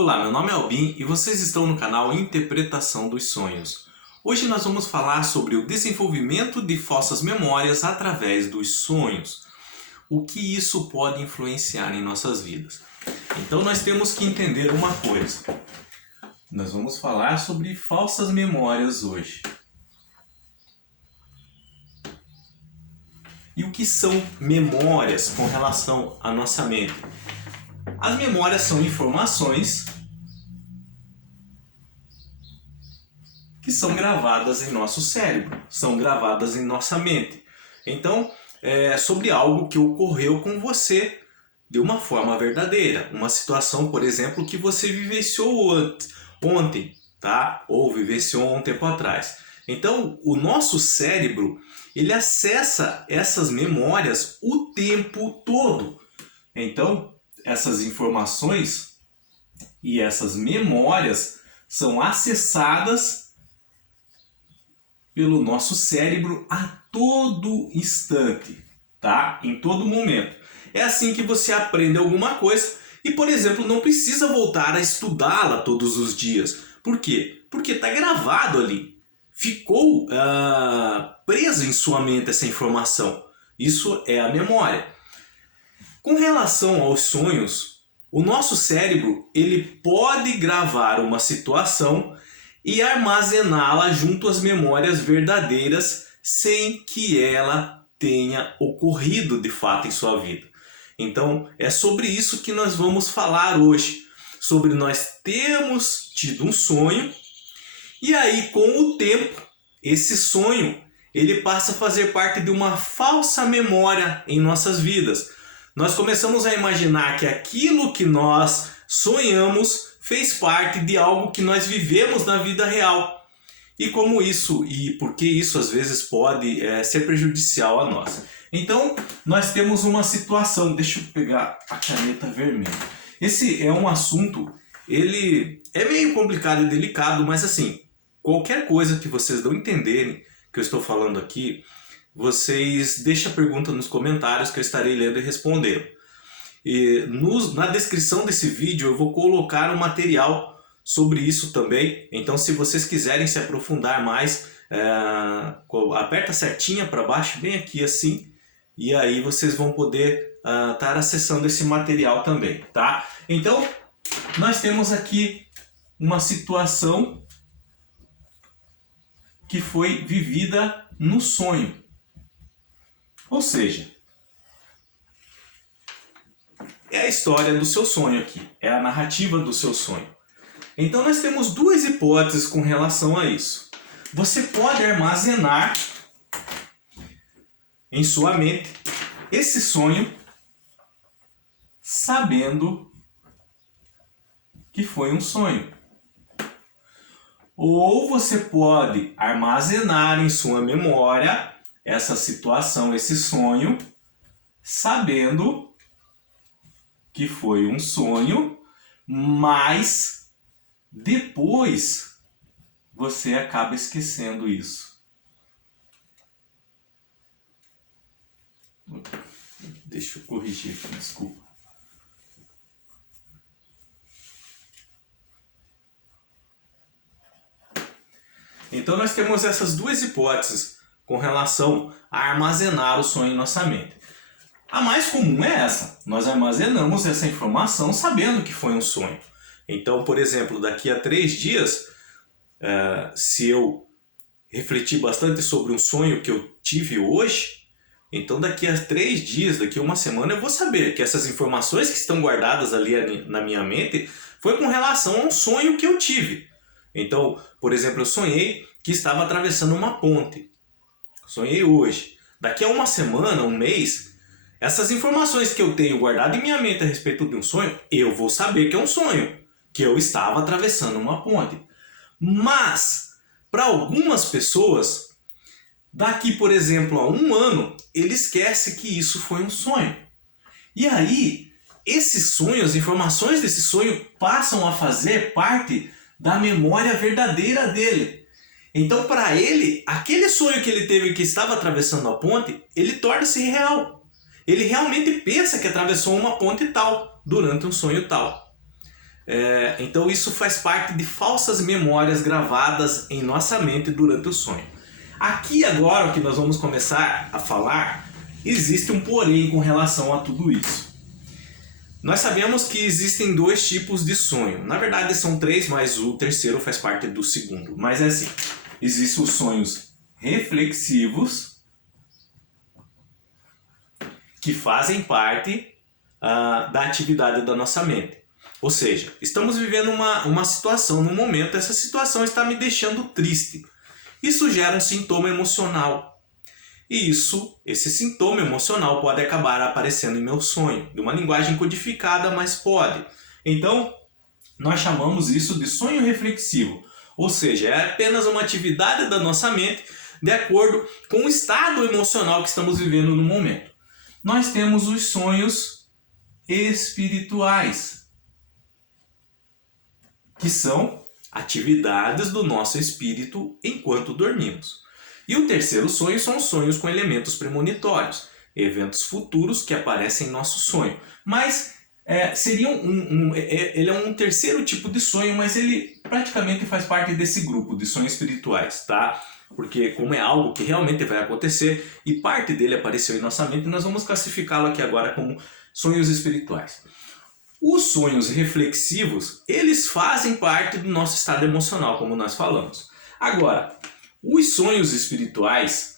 Olá, meu nome é Albin e vocês estão no canal Interpretação dos Sonhos. Hoje nós vamos falar sobre o desenvolvimento de falsas memórias através dos sonhos. O que isso pode influenciar em nossas vidas? Então nós temos que entender uma coisa. Nós vamos falar sobre falsas memórias hoje. E o que são memórias com relação à nossa mente? As memórias são informações que são gravadas em nosso cérebro, são gravadas em nossa mente. Então, é sobre algo que ocorreu com você de uma forma verdadeira. Uma situação, por exemplo, que você vivenciou ontem, tá? Ou vivenciou um tempo atrás. Então, o nosso cérebro, ele acessa essas memórias o tempo todo. Então, essas informações e essas memórias são acessadas pelo nosso cérebro a todo instante, tá? Em todo momento. É assim que você aprende alguma coisa e, por exemplo, não precisa voltar a estudá-la todos os dias. Por quê? Porque está gravado ali. Ficou preso em sua mente essa informação. Isso é a memória. Com relação aos sonhos, o nosso cérebro ele pode gravar uma situação e armazená-la junto às memórias verdadeiras sem que ela tenha ocorrido de fato em sua vida. Então é sobre isso que nós vamos falar hoje, sobre nós termos tido um sonho e aí com o tempo esse sonho ele passa a fazer parte de uma falsa memória em nossas vidas. Nós começamos a imaginar que aquilo que nós sonhamos fez parte de algo que nós vivemos na vida real. E como isso, e por que isso às vezes pode ser prejudicial a nós. Então, nós temos uma situação, deixa eu pegar a caneta vermelha. Esse é um assunto, ele é meio complicado e delicado, mas assim, qualquer coisa que vocês não entenderem que eu estou falando aqui, vocês deixem a pergunta nos comentários que eu estarei lendo e respondendo. E na descrição desse vídeo eu vou colocar um material sobre isso também. Então se vocês quiserem se aprofundar mais, aperta a setinha para baixo, bem aqui assim. E aí vocês vão poder estar acessando esse material também, tá? Então nós temos aqui uma situação que foi vivida no sonho. Ou seja, é a história do seu sonho aqui, é a narrativa do seu sonho. Então nós temos duas hipóteses com relação a isso. Você pode armazenar em sua mente esse sonho sabendo que foi um sonho. Ou você pode armazenar em sua memória essa situação, esse sonho, sabendo que foi um sonho, mas depois você acaba esquecendo isso. Deixa eu corrigir aqui, desculpa. Então nós temos essas duas hipóteses com relação a armazenar o sonho em nossa mente. A mais comum é essa. Nós armazenamos essa informação sabendo que foi um sonho. Então, por exemplo, daqui a 3 dias, se eu refletir bastante sobre um sonho que eu tive hoje, então daqui a 3 dias, daqui a uma semana, eu vou saber que essas informações que estão guardadas ali na minha mente foi com relação a um sonho que eu tive. Então, por exemplo, eu sonhei que estava atravessando uma ponte. Sonhei hoje. Daqui a uma semana, um mês, essas informações que eu tenho guardado em minha mente a respeito de um sonho, eu vou saber que é um sonho, que eu estava atravessando uma ponte. Mas, para algumas pessoas, daqui, por exemplo, a um ano, ele esquece que isso foi um sonho. E aí, esse sonho, as informações desse sonho passam a fazer parte da memória verdadeira dele. Então, para ele, aquele sonho que ele teve que estava atravessando a ponte, ele torna-se real. Ele realmente pensa que atravessou uma ponte tal, durante um sonho tal. Então isso faz parte de falsas memórias gravadas em nossa mente durante o sonho. Aqui agora, o que nós vamos começar a falar, existe um porém com relação a tudo isso. Nós sabemos que existem 2 tipos de sonho. Na verdade são 3, mas o terceiro faz parte do segundo. Mas é assim, existem os sonhos reflexivos, que fazem parte da atividade da nossa mente. Ou seja, estamos vivendo uma situação no momento, essa situação está me deixando triste. Isso gera um sintoma emocional. E esse sintoma emocional pode acabar aparecendo em meu sonho, de uma linguagem codificada, mas pode. Então, nós chamamos isso de sonho reflexivo. Ou seja, é apenas uma atividade da nossa mente de acordo com o estado emocional que estamos vivendo no momento. Nós temos os sonhos espirituais, que são atividades do nosso espírito enquanto dormimos. E o terceiro sonho são os sonhos com elementos premonitórios, eventos futuros que aparecem em nosso sonho. Mas seria ele é um terceiro tipo de sonho, mas ele praticamente faz parte desse grupo de sonhos espirituais, tá? Porque como é algo que realmente vai acontecer e parte dele apareceu em nossa mente, nós vamos classificá-lo aqui agora como sonhos espirituais. Os sonhos reflexivos, eles fazem parte do nosso estado emocional, como nós falamos. Agora, os sonhos espirituais,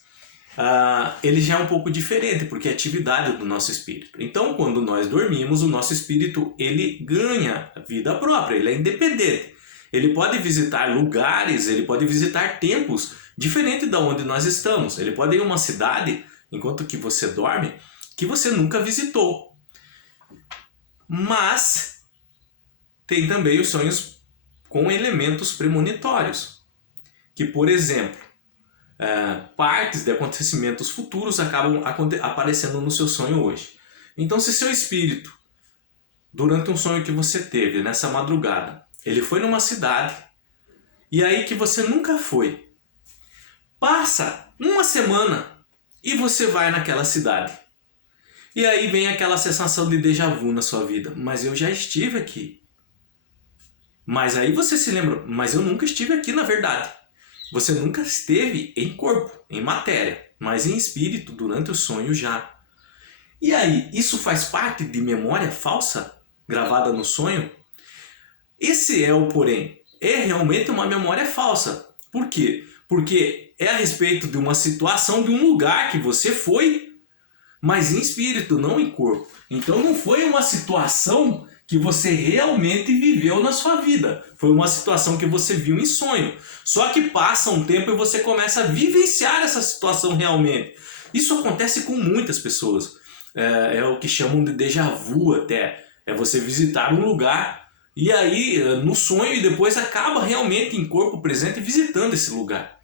ele já é um pouco diferente, porque é atividade do nosso espírito. Então, quando nós dormimos, o nosso espírito ele ganha vida própria, ele é independente. Ele pode visitar lugares, ele pode visitar tempos diferentes da onde nós estamos. Ele pode ir a uma cidade, enquanto que você dorme, que você nunca visitou. Mas tem também os sonhos com elementos premonitórios, que, por exemplo, partes de acontecimentos futuros acabam aparecendo no seu sonho hoje. Então, se seu espírito, durante um sonho que você teve nessa madrugada, ele foi numa cidade, e aí que você nunca foi, passa uma semana e você vai naquela cidade. E aí vem aquela sensação de déjà vu na sua vida. Mas eu já estive aqui. Mas aí você se lembra, mas eu nunca estive aqui na verdade. Você nunca esteve em corpo, em matéria, mas em espírito durante o sonho já. E aí, isso faz parte de memória falsa gravada no sonho? Esse é o porém. É realmente uma memória falsa. Por quê? Porque é a respeito de uma situação, de um lugar que você foi, mas em espírito, não em corpo. Então não foi uma situação que você realmente viveu na sua vida. Foi uma situação que você viu em sonho. Só que passa um tempo e você começa a vivenciar essa situação realmente. Isso acontece com muitas pessoas. É o que chamam de déjà vu até. É você visitar um lugar e aí no sonho e depois acaba realmente em corpo presente visitando esse lugar.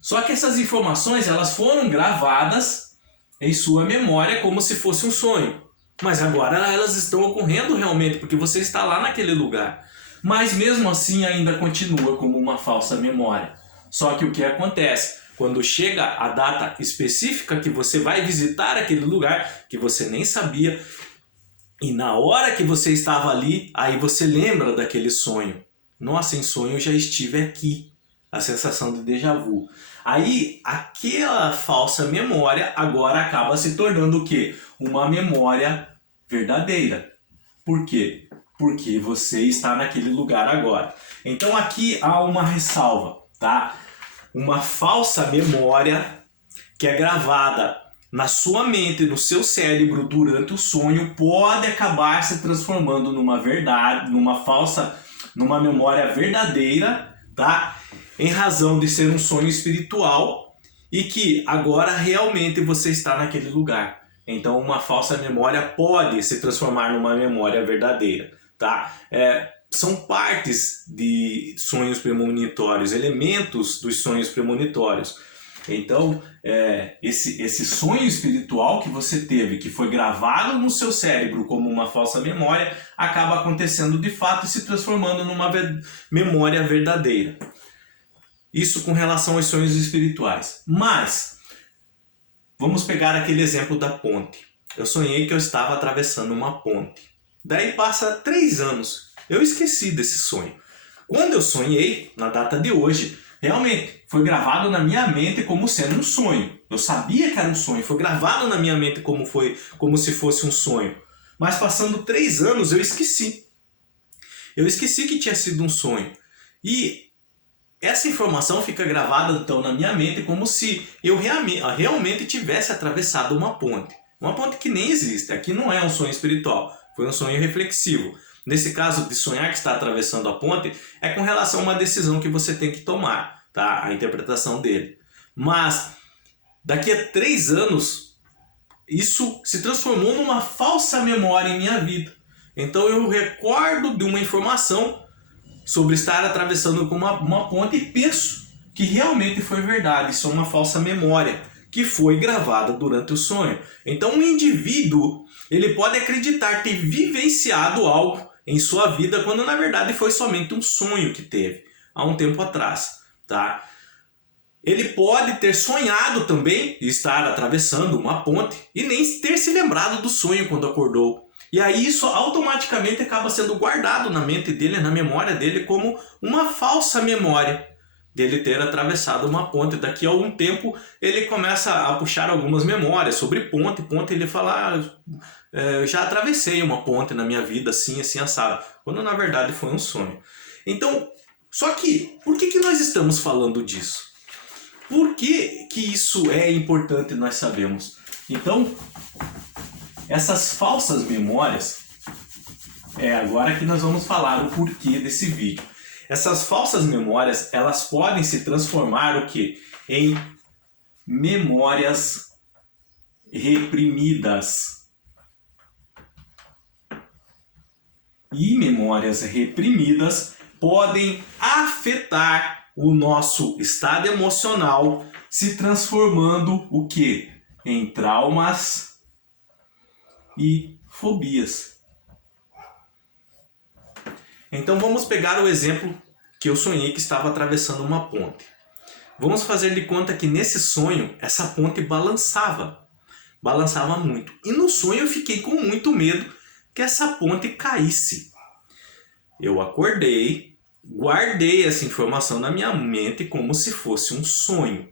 Só que essas informações elas foram gravadas em sua memória como se fosse um sonho. Mas agora elas estão ocorrendo realmente, porque você está lá naquele lugar. Mas mesmo assim ainda continua como uma falsa memória. Só que o que acontece? Quando chega a data específica que você vai visitar aquele lugar, que você nem sabia, e na hora que você estava ali, aí você lembra daquele sonho. Nossa, em sonho eu já estive aqui. A sensação de déjà vu. Aí, aquela falsa memória agora acaba se tornando o quê? Uma memória verdadeira. Por quê? Porque você está naquele lugar agora. Então aqui há uma ressalva, tá? Uma falsa memória que é gravada na sua mente, no seu cérebro durante o sonho, pode acabar se transformando numa verdade, numa memória verdadeira, tá? Em razão de ser um sonho espiritual e que agora realmente você está naquele lugar. Então uma falsa memória pode se transformar numa memória verdadeira, tá? São partes de sonhos premonitórios, elementos dos sonhos premonitórios. Então esse sonho espiritual que você teve, que foi gravado no seu cérebro como uma falsa memória, acaba acontecendo de fato e se transformando numa memória verdadeira. Isso com relação aos sonhos espirituais. Mas, vamos pegar aquele exemplo da ponte. Eu sonhei que eu estava atravessando uma ponte. Daí passa 3 anos. eu esqueci desse sonho. Quando eu sonhei, na data de hoje, realmente foi gravado na minha mente como sendo um sonho. Eu sabia que era um sonho, foi gravado na minha mente como se fosse um sonho. Mas passando 3 anos eu esqueci. Eu esqueci que tinha sido um sonho. E essa informação fica gravada então na minha mente como se eu realmente tivesse atravessado uma ponte. Uma ponte que nem existe. Aqui não é um sonho espiritual, foi um sonho reflexivo. Nesse caso de sonhar que está atravessando a ponte, é com relação a uma decisão que você tem que tomar, tá? A interpretação dele. Mas daqui a 3 anos, isso se transformou numa falsa memória em minha vida. Então eu recordo de uma informação sobre estar atravessando uma ponte e penso que realmente foi verdade. Isso é uma falsa memória que foi gravada durante o sonho. Então um indivíduo, ele pode acreditar ter vivenciado algo em sua vida quando na verdade foi somente um sonho que teve há um tempo atrás, tá? Ele pode ter sonhado também estar atravessando uma ponte e nem ter se lembrado do sonho quando acordou. E aí isso automaticamente acaba sendo guardado na mente dele, na memória dele, como uma falsa memória dele ter atravessado uma ponte. Daqui a algum tempo ele começa a puxar algumas memórias sobre ponte. Ponte ele fala, eu já atravessei uma ponte na minha vida, assim, assim, assado. Quando na verdade foi um sonho. Então, só que, por que nós estamos falando disso? Por que isso é importante nós sabemos? Então, essas falsas memórias, é agora que nós vamos falar o porquê desse vídeo. Essas falsas memórias, elas podem se transformar o quê? Em memórias reprimidas. E memórias reprimidas podem afetar o nosso estado emocional, se transformando o quê? Em traumas e fobias. Então vamos pegar o exemplo que eu sonhei que estava atravessando uma ponte. Vamos fazer de conta que nesse sonho essa ponte balançava. Balançava muito. E no sonho eu fiquei com muito medo que essa ponte caísse. Eu acordei, guardei essa informação na minha mente como se fosse um sonho.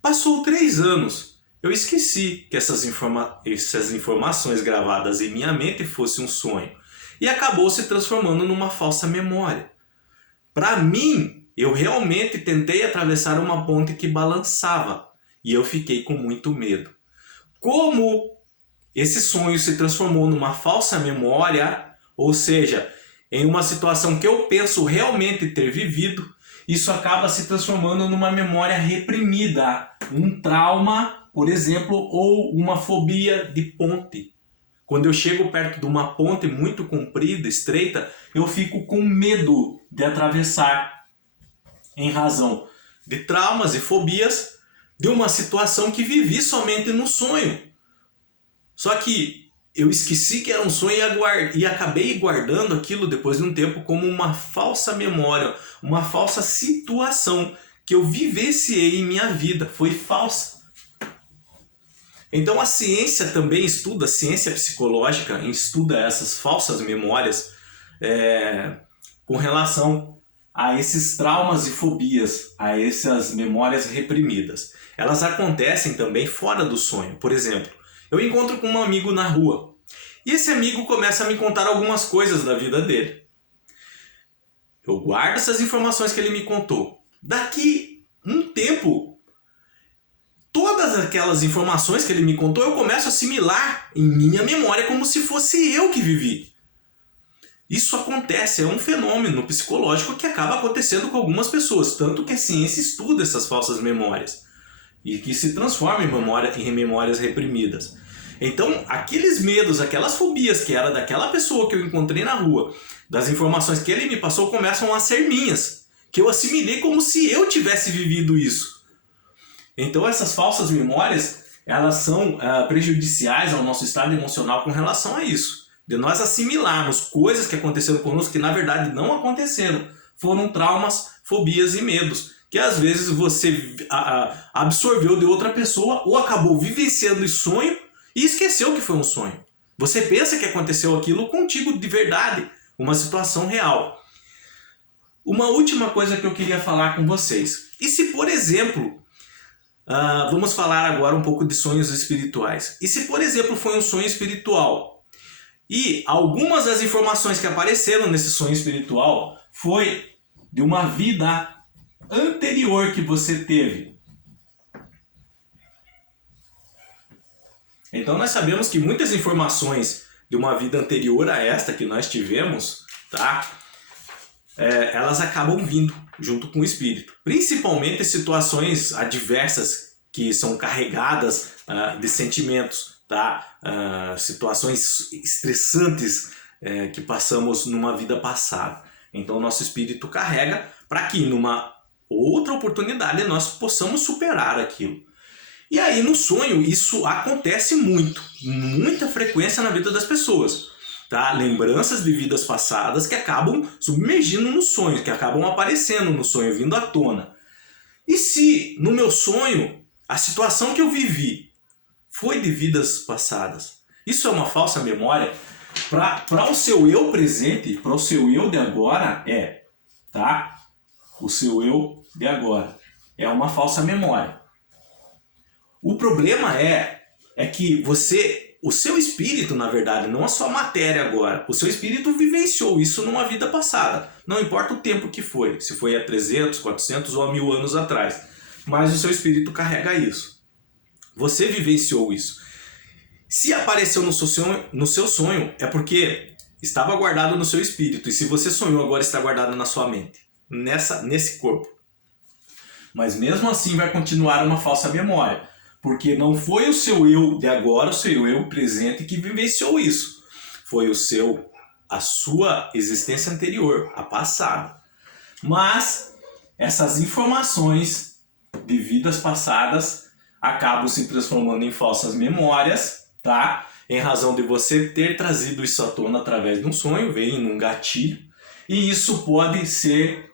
Passou 3 anos. Eu esqueci que essas informações gravadas em minha mente fossem um sonho. E acabou se transformando numa falsa memória. Para mim, eu realmente tentei atravessar uma ponte que balançava. E eu fiquei com muito medo. Como esse sonho se transformou numa falsa memória, ou seja, em uma situação que eu penso realmente ter vivido, isso acaba se transformando numa memória reprimida. Um trauma, por exemplo, ou uma fobia de ponte. Quando eu chego perto de uma ponte muito comprida, estreita, eu fico com medo de atravessar, em razão de traumas e fobias de uma situação que vivi somente no sonho. Só que eu esqueci que era um sonho e acabei guardando aquilo depois de um tempo como uma falsa memória, uma falsa situação que eu vivenciei em minha vida, foi falsa. Então a ciência também estuda, a ciência psicológica estuda essas falsas memórias com relação a esses traumas e fobias, a essas memórias reprimidas. Elas acontecem também fora do sonho. Por exemplo, eu encontro com um amigo na rua e esse amigo começa a me contar algumas coisas da vida dele. Eu guardo essas informações que ele me contou. Daqui um tempo, todas aquelas informações que ele me contou, eu começo a assimilar em minha memória como se fosse eu que vivi. Isso acontece, é um fenômeno psicológico que acaba acontecendo com algumas pessoas, tanto que a ciência estuda essas falsas memórias e que se transforma em memórias reprimidas. Então, aqueles medos, aquelas fobias que era daquela pessoa que eu encontrei na rua, das informações que ele me passou, começam a ser minhas, que eu assimilei como se eu tivesse vivido isso. Então essas falsas memórias, elas são prejudiciais ao nosso estado emocional com relação a isso. De nós assimilarmos coisas que aconteceram conosco que na verdade não aconteceram. Foram traumas, fobias e medos. Que às vezes você absorveu de outra pessoa ou acabou vivenciando esse sonho e esqueceu que foi um sonho. Você pensa que aconteceu aquilo contigo de verdade. uma situação real. Uma última coisa que eu queria falar com vocês. E se, por exemplo, vamos falar agora um pouco de sonhos espirituais. E se, por exemplo, foi um sonho espiritual e algumas das informações que apareceram nesse sonho espiritual foi de uma vida anterior que você teve. Então nós sabemos que muitas informações de uma vida anterior a esta que nós tivemos, tá? Elas acabam vindo junto com o espírito. Principalmente situações adversas que são carregadas de sentimentos, tá? Situações estressantes que passamos numa vida passada. Então nosso espírito carrega para que numa outra oportunidade nós possamos superar aquilo. E aí no sonho isso acontece muita frequência na vida das pessoas, tá? Lembranças de vidas passadas que acabam submergindo no sonho, que acabam aparecendo no sonho, vindo à tona. E se no meu sonho a situação que eu vivi foi de vidas passadas, isso é uma falsa memória? Para o seu eu presente, para o seu eu de agora tá? O seu eu de agora é uma falsa memória. O problema é que o seu espírito, na verdade, não a sua matéria agora, o seu espírito vivenciou isso numa vida passada. Não importa o tempo que foi, se foi há 300, 400 ou há 1000 anos atrás. Mas o seu espírito carrega isso. Você vivenciou isso. Se apareceu no seu sonho, é porque estava guardado no seu espírito. E se você sonhou, agora está guardado na sua mente, nesse corpo. Mas mesmo assim vai continuar uma falsa memória. Porque não foi o seu eu de agora, o seu eu presente que vivenciou isso. Foi a sua existência anterior, a passada. Mas essas informações de vidas passadas acabam se transformando em falsas memórias, tá? Em razão de você ter trazido isso à tona através de um sonho, veio num gatilho. E isso pode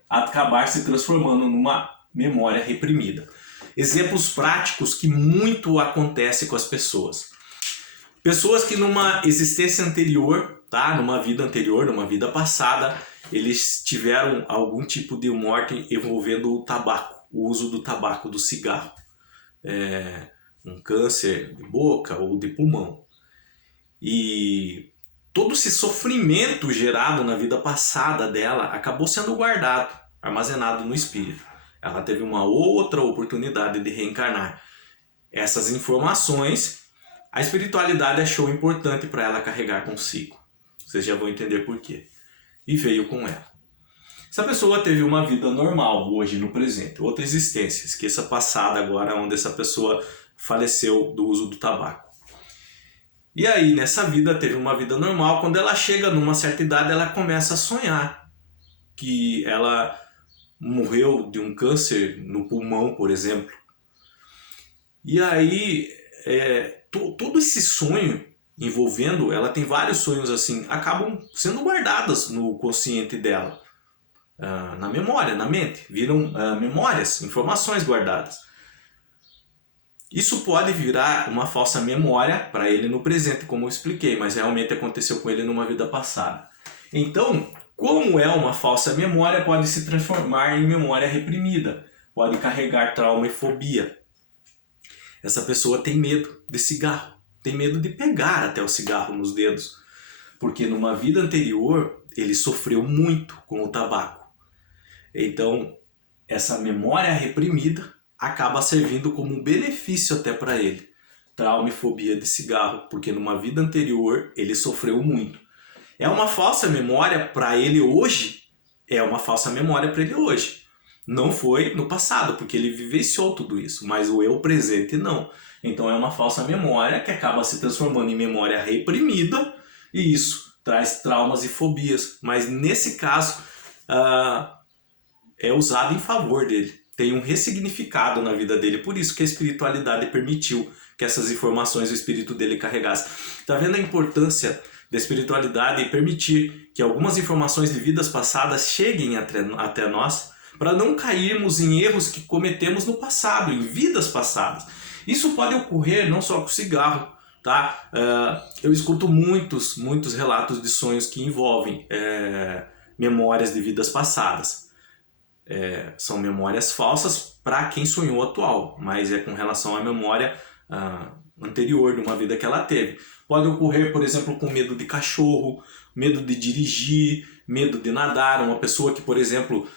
acabar se transformando numa memória reprimida. Exemplos práticos que muito acontece com as pessoas. Pessoas que numa existência anterior, tá? Numa vida anterior, numa vida passada, eles tiveram algum tipo de morte envolvendo o tabaco, o uso do tabaco, do cigarro. Um câncer de boca ou de pulmão. E todo esse sofrimento gerado na vida passada dela acabou sendo guardado, armazenado no espírito. Ela teve uma outra oportunidade de reencarnar. Essas informações, a espiritualidade achou importante para ela carregar consigo. Vocês já vão entender por quê. E veio com ela. Essa pessoa teve uma vida normal hoje, no presente. Outra existência. Esqueça a passada agora, onde essa pessoa faleceu do uso do tabaco. E aí, nessa vida, teve uma vida normal. Quando ela chega numa certa idade, ela começa a sonhar que ela morreu de um câncer no pulmão, por exemplo. E aí, todo esse sonho envolvendo, ela tem vários sonhos assim, acabam sendo guardadas no consciente dela, na memória, na mente, viram memórias, informações guardadas. Isso pode virar uma falsa memória para ele no presente, como eu expliquei, mas realmente aconteceu com ele numa vida passada. Então, como é uma falsa memória, pode se transformar em memória reprimida, pode carregar trauma e fobia. Essa pessoa tem medo de cigarro, tem medo de pegar até o cigarro nos dedos, porque numa vida anterior ele sofreu muito com o tabaco. Então, essa memória reprimida acaba servindo como um benefício até para ele. Trauma e fobia de cigarro, porque numa vida anterior ele sofreu muito. É uma falsa memória para ele hoje, Não foi no passado, porque ele vivenciou tudo isso, mas o eu presente não. Então é uma falsa memória que acaba se transformando em memória reprimida, e isso traz traumas e fobias. Mas nesse caso, é usado em favor dele. Tem um ressignificado na vida dele, por isso que a espiritualidade permitiu que essas informações o espírito dele carregasse. Está vendo a importância da espiritualidade e permitir que algumas informações de vidas passadas cheguem até nós, para não cairmos em erros que cometemos no passado, em vidas passadas. Isso pode ocorrer não só com o cigarro, tá? Eu escuto muitos relatos de sonhos que envolvem memórias de vidas passadas. São memórias falsas para quem sonhou atual, mas é com relação à memória anterior de uma vida que ela teve. Pode ocorrer, por exemplo, com medo de cachorro, medo de dirigir, medo de nadar. Uma pessoa que, por exemplo,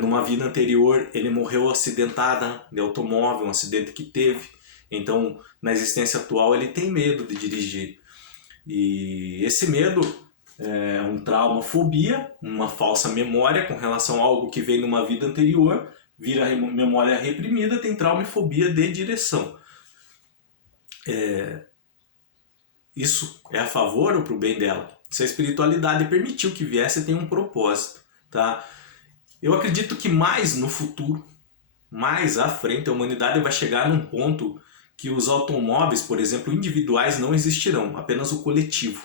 numa vida anterior ele morreu acidentada de automóvel, um acidente que teve. Então, na existência atual, ele tem medo de dirigir. E esse medo é um trauma, fobia, uma falsa memória com relação a algo que veio numa vida anterior, vira memória reprimida, tem trauma e fobia de direção. Isso é a favor ou para o bem dela? Se a espiritualidade permitiu que viesse, tem um propósito, tá? Eu acredito que mais no futuro, mais à frente, a humanidade vai chegar num ponto que os automóveis, por exemplo, individuais não existirão, apenas o coletivo.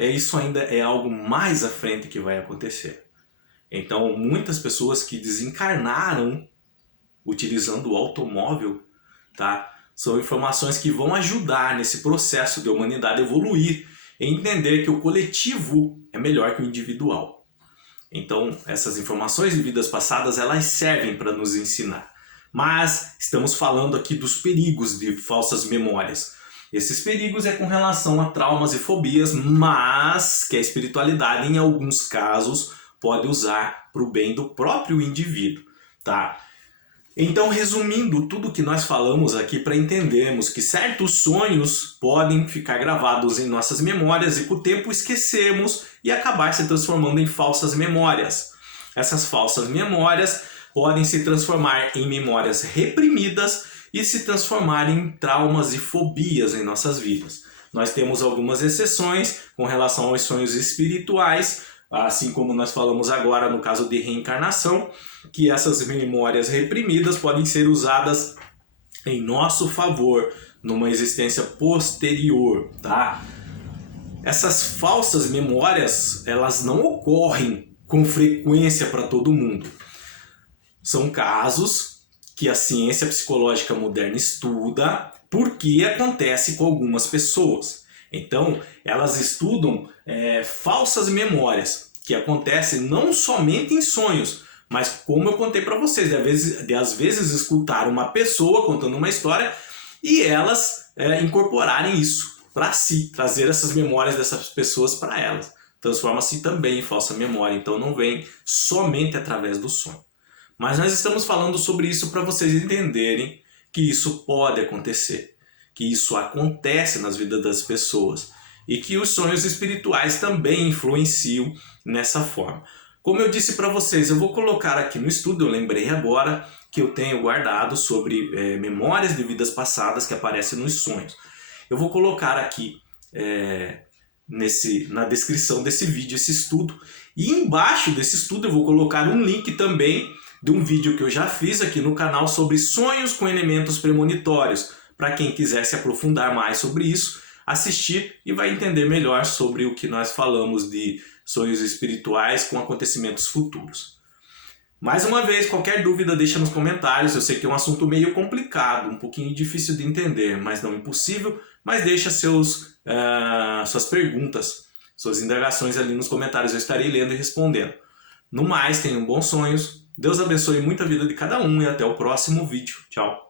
Isso ainda é algo mais à frente que vai acontecer. Então, muitas pessoas que desencarnaram utilizando o automóvel, tá? São informações que vão ajudar nesse processo de a humanidade evoluir e entender que o coletivo é melhor que o individual. Então, essas informações de vidas passadas, elas servem para nos ensinar. Mas estamos falando aqui dos perigos de falsas memórias. Esses perigos é com relação a traumas e fobias, mas que a espiritualidade, em alguns casos, pode usar para o bem do próprio indivíduo, tá? Então, resumindo tudo que nós falamos aqui para entendermos que certos sonhos podem ficar gravados em nossas memórias e com o tempo esquecemos e acabar se transformando em falsas memórias. Essas falsas memórias podem se transformar em memórias reprimidas e se transformar em traumas e fobias em nossas vidas. Nós temos algumas exceções com relação aos sonhos espirituais, assim como nós falamos agora no caso de reencarnação, que essas memórias reprimidas podem ser usadas em nosso favor numa existência posterior, tá? Essas falsas memórias, elas não ocorrem com frequência para todo mundo. São casos que a ciência psicológica moderna estuda porque acontece com algumas pessoas. Então, elas estudam falsas memórias que acontecem não somente em sonhos, mas como eu contei para vocês, de às vezes escutar uma pessoa contando uma história e elas incorporarem isso para si, trazer essas memórias dessas pessoas para elas. Transforma-se também em falsa memória, então não vem somente através do sonho. Mas nós estamos falando sobre isso para vocês entenderem que isso pode acontecer, que isso acontece nas vidas das pessoas e que os sonhos espirituais também influenciam nessa forma. Como eu disse para vocês, eu vou colocar aqui no estudo, eu lembrei agora que eu tenho guardado sobre memórias de vidas passadas que aparecem nos sonhos. Eu vou colocar aqui na descrição desse vídeo esse estudo e embaixo desse estudo eu vou colocar um link também de um vídeo que eu já fiz aqui no canal sobre sonhos com elementos premonitórios. Para quem quiser se aprofundar mais sobre isso, assistir e vai entender melhor sobre o que nós falamos de sonhos espirituais com acontecimentos futuros. Mais uma vez, qualquer dúvida deixa nos comentários. Eu sei que é um assunto meio complicado, um pouquinho difícil de entender, mas não impossível. Mas deixa suas perguntas, suas indagações ali nos comentários. Eu estarei lendo e respondendo. No mais, tenham bons sonhos. Deus abençoe muito a vida de cada um e até o próximo vídeo. Tchau!